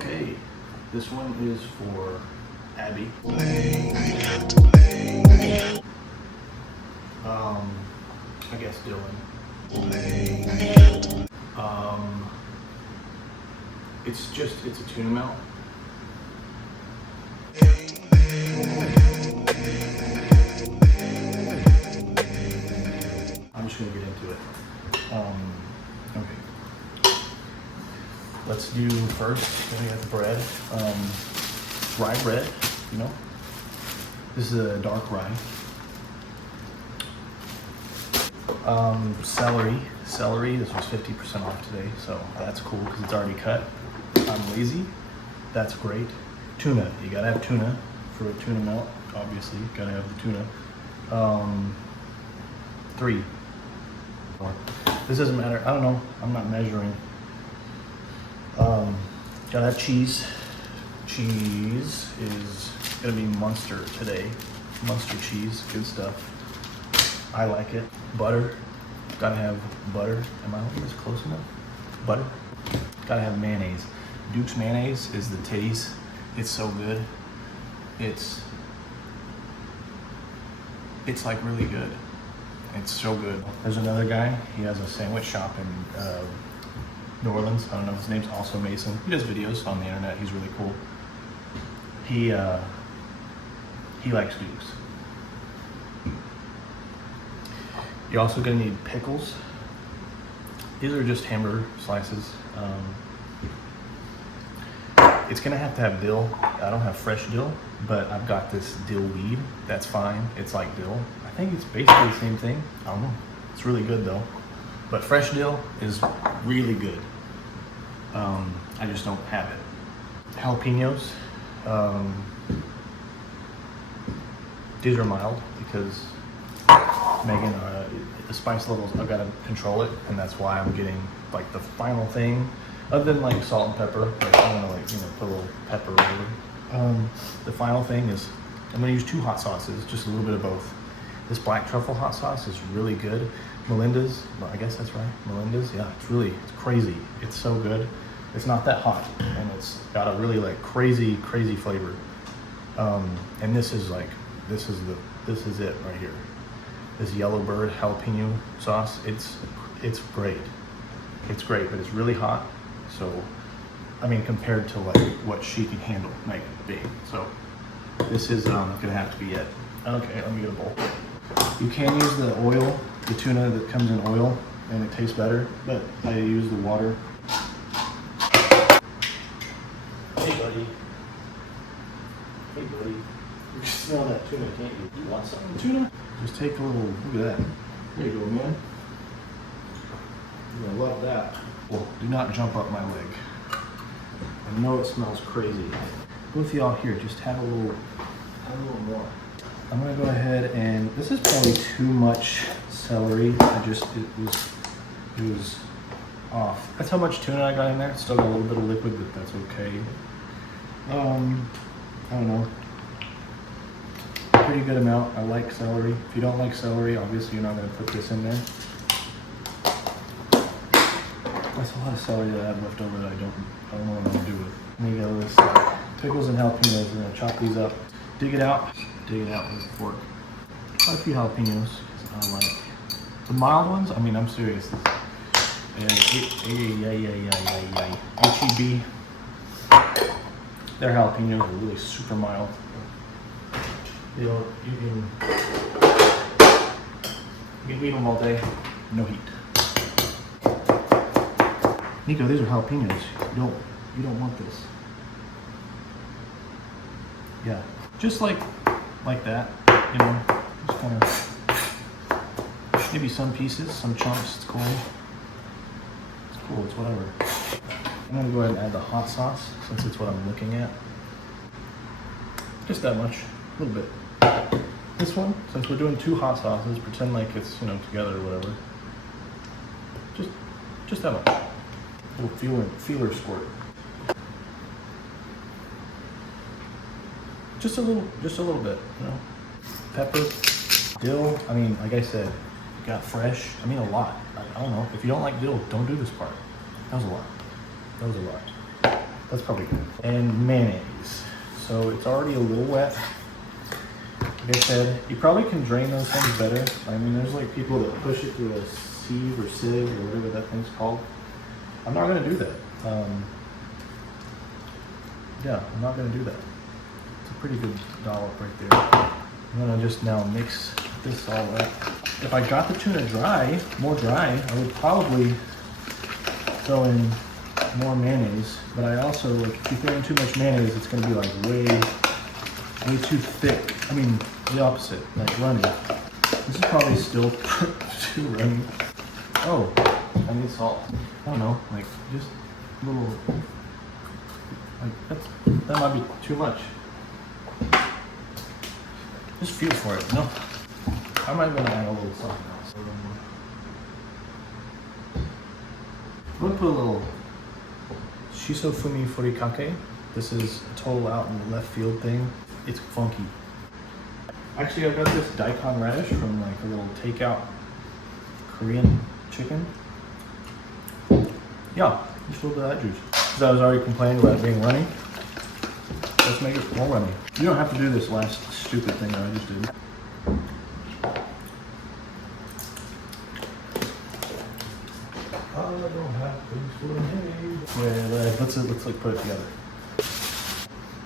Okay, this one is for Abby. I guess Dylan. It's a tuna melt. I'm just gonna get into it. Okay. Let's do first, we got the bread. Rye bread, you know. This is a dark rye. Celery, this was 50% off today, so that's cool because it's already cut. I'm lazy, that's great. Tuna, you gotta have tuna for a tuna melt, obviously, gotta have the tuna. 3. This doesn't matter, I don't know, I'm not measuring. Gotta have cheese. Cheese is gonna be Munster today. Munster cheese, good stuff. I like it. Butter, gotta have butter. Am I holding this close enough? Butter. Gotta have mayonnaise. Duke's mayonnaise is the titties. It's so good. It's like really good. It's so good. There's another guy, he has a sandwich shop in New Orleans. I don't know, his name's also Mason. He does videos on the internet, he's really cool. He likes Dukes. You're also gonna need pickles. These are just hamburger slices. It's gonna have to have dill. I don't have fresh dill, but I've got this dill weed. That's fine, it's like dill. I think it's basically the same thing. I don't know, it's really good though. But fresh dill is really good. I just don't have it. Jalapenos. These are mild because Megan, the spice levels, I've got to control it, and that's why I'm getting like the final thing, other than like salt and pepper. Like, I want to put a little pepper over. The final thing is I'm going to use 2 hot sauces, just a little bit of both. This black truffle hot sauce is really good. Melinda's, I guess that's right. Melinda's, yeah, it's crazy. It's so good. It's not that hot, and it's got a really like crazy flavor. And this is it right here. This yellow bird jalapeno sauce, it's great. It's great, but it's really hot. So, I mean, compared to like what she can handle, like big. So, this is gonna have to be it. Okay, let me get a bowl. You can use the oil, the tuna that comes in oil, and it tastes better, but I use the water. Hey buddy. Hey buddy. You can smell that tuna, can't you? You want some tuna? Just take a little, look at that. There you go, man. You're gonna love that. Well, do not jump up my leg. I know it smells crazy. Both of y'all here, just have a little more. I'm gonna go ahead and, this is probably too much celery. It was off. That's how much tuna I got in there. Still got a little bit of liquid, but that's okay. I don't know. Pretty good amount. I like celery. If you don't like celery, obviously you're not gonna put this in there. That's a lot of celery that I have left over that I don't know what I'm gonna do with. Let me go this pickles and jalapenos. I'm gonna chop these up. Dig it out with a fork. Quite a few jalapenos. I like the mild ones. I mean, I'm serious. HEB. Their jalapenos are really super mild. You can eat them all day, no heat. Nico, these are jalapenos. You don't want this. Yeah, just like that, you know, just kind of, maybe some pieces, some chunks, it's cool. It's cool, it's whatever. I'm gonna go ahead and add the hot sauce, since it's what I'm looking at. Just that much, a little bit. This one, since we're doing 2 hot sauces, pretend like it's, together or whatever. Just that much. A little feeler squirt. Just a little bit, Pepper, dill. I mean, like I said, got fresh. I mean, a lot. I don't know. If you don't like dill, don't do this part. That was a lot. That's probably good. And mayonnaise. So it's already a little wet. Like I said, you probably can drain those things better. I mean, there's like people that push it through a sieve or sieve or whatever that thing's called. I'm not gonna do that. Yeah, I'm not gonna do that. It's a pretty good dollop right there. I'm gonna just now mix this all up. If I got the tuna dry, more dry, I would probably throw in more mayonnaise. But I also, like, if you throw in too much mayonnaise, it's gonna be like way too thick. I mean, the opposite, like runny. This is probably still too runny. Oh, I need salt. I don't know, like just a little, like that might be too much. Just feel for it, no? I might want to add a little something else. I'm gonna put a little Shisofumi Furikake. This is a total out in left field thing. It's funky. Actually, I got this daikon radish from like a little takeout Korean chicken. Yeah, just a little bit of that juice. Because I was already complaining about it being runny. Let's make it more runny. You don't have to do this last stupid thing that I just did. I don't have things for me. Well, let's like put it together.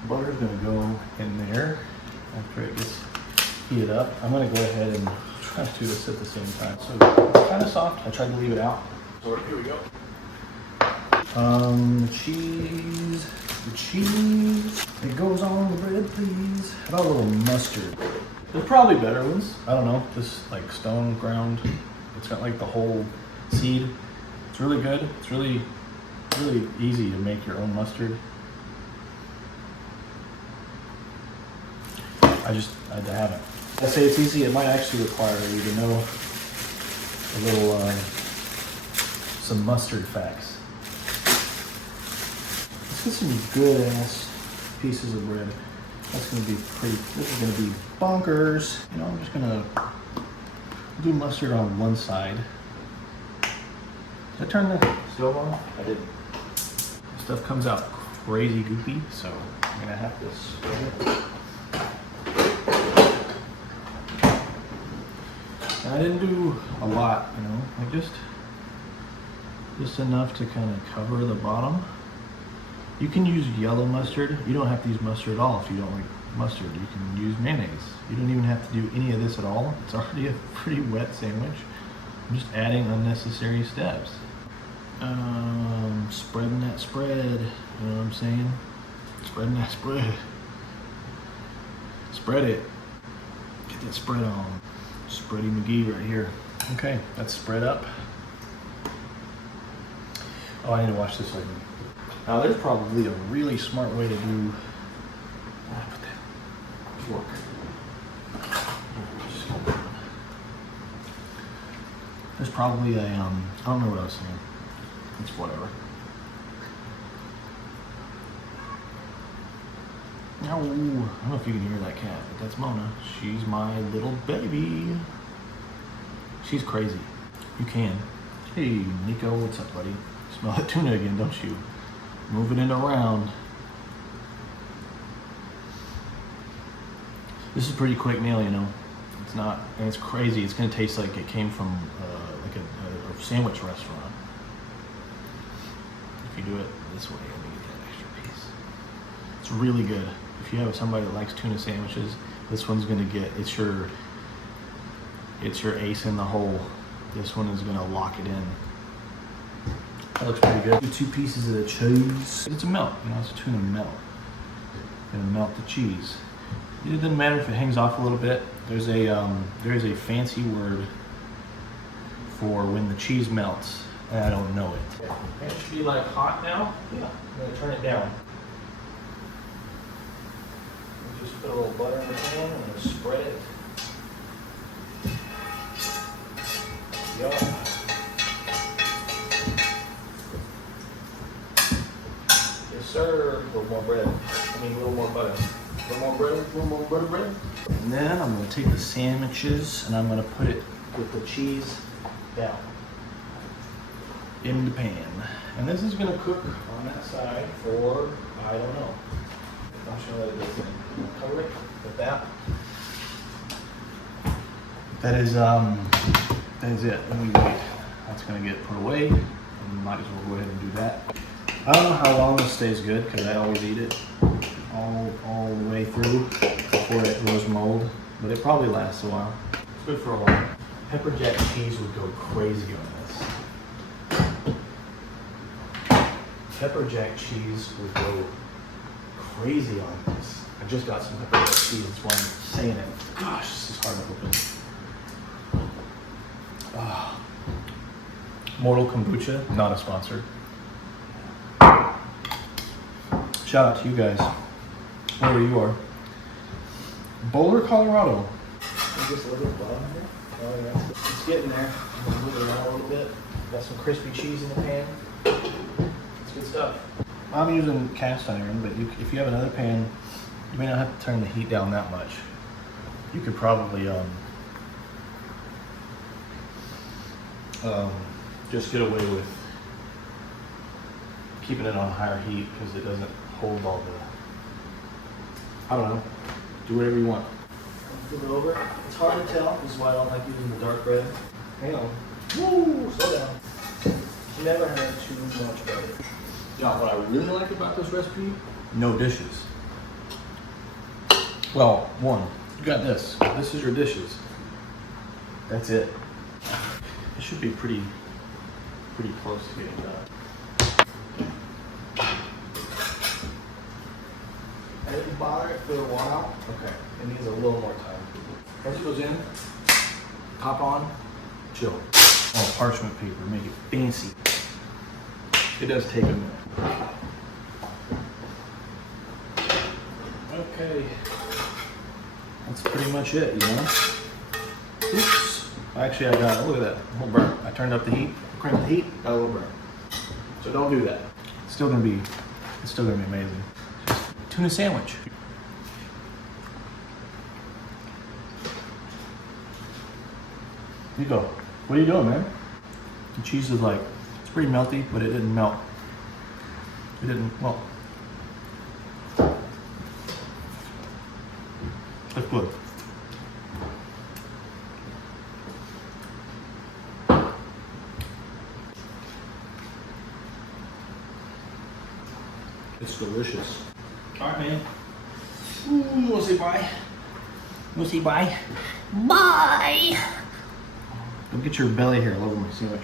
Butter's gonna go in there after it gets heated up. I'm gonna go ahead and try to do this at the same time. So it's kind of soft. I tried to leave it out. So here we go. The cheese. It goes on the bread, please. How about a little mustard? There's probably better ones. I don't know. This like stone ground. It's got like the whole seed. It's really good. It's really easy to make your own mustard. I haven't. I say it's easy. It might actually require you to know a little, some mustard facts. Let's get some good ass pieces of bread. That's gonna be pretty, this is gonna be bonkers. You know, I'm just gonna do mustard on one side. Did I turn the stove on? I didn't. Stuff comes out crazy goopy, so I'm gonna have to spread it. And I didn't do a lot, you know, like just enough to kind of cover the bottom. You can use yellow mustard. You don't have to use mustard at all if you don't like mustard. You can use mayonnaise. You don't even have to do any of this at all. It's already a pretty wet sandwich. I'm just adding unnecessary steps. Spreading that spread, you know what I'm saying? Spreading that spread. Spread it. Get that spread on. Spready McGee right here. Okay, that's spread up. Oh, I need to watch this later. Now there's probably a really smart way to do, put that fork. There's probably a, I don't know what I was saying. It's whatever. Ow, I don't know if you can hear that cat, but that's Mona. She's my little baby. She's crazy. You can. Hey, Nico, what's up, buddy? Smell that tuna again, don't you? Moving it around. This is a pretty quick meal, you know. It's not, and it's crazy. It's gonna taste like it came from like a sandwich restaurant. If you do it this way, let me get that extra piece. It's really good. If you have somebody that likes tuna sandwiches, this one's gonna get, it's your ace in the hole. This one is gonna lock it in. That looks pretty good. 2 pieces of the cheese. It's a melt, you know, it's a tuna melt. Gonna melt the cheese. It doesn't matter if it hangs off a little bit. There's a fancy word for when the cheese melts, and I don't know it. It should be like hot now. Yeah, I'm gonna turn it down. Just put a little butter in the pan and I'm gonna spread it. Yup. Yes, sir. A little more bread. I mean, a little more butter. A little more bread. A little more butter bread. And then I'm gonna take the sandwiches and I'm gonna put it with the cheese down. in the pan. And this is gonna cook on that side for, I don't know. I'm just gonna let it do its thing. I'm gonna cover it with that. That is it. Let me wait. That's gonna get put away. I might as well go ahead and do that. I don't know how long this stays good because I always eat it all the way through before it goes mold, but it probably lasts a while. It's good for a while. Pepper jack cheese would go crazy on this. Pepper jack cheese would go crazy on this. I just got some pepper jack cheese, that's why I'm saying it. Gosh, this is hard to open. Mortal Kombucha, not a sponsor. Shout out to you guys, wherever you are. Boulder, Colorado. Just a little bit bottom here. Oh yeah, it's getting there. I'm gonna move it around a little bit. Got some crispy cheese in the pan. It's good stuff. I'm using cast iron, but if you have another pan, you may not have to turn the heat down that much. You could probably just get away with keeping it on higher heat because it doesn't hold all the, I don't know, do whatever you want. Flip it over. It's hard to tell, this is why I don't like using the dark bread. Hang on. Woo, slow down. Never had too much butter. Now, what I really like about this recipe, no dishes. Well, one, you got this. This is your dishes. That's it. It should be pretty close to getting done. I didn't bother it for a while. Okay, it needs a little more time. Once it goes in, pop on, chill. Oh, parchment paper, make it fancy. It does take a minute. Okay, that's pretty much it, you know? Oops. Actually, I got, look at that, a little burn. I turned up the heat, cranked the heat, got a little burn. So don't do that. It's still gonna be amazing. Tuna sandwich. Nico, what are you doing, man? The cheese is like, it's pretty melty, but it didn't melt. It didn't, well. That's good. It's delicious. All right, man. Ooh, you wanna say bye? You wanna say bye? Bye! Go get your belly hair all over my sandwich.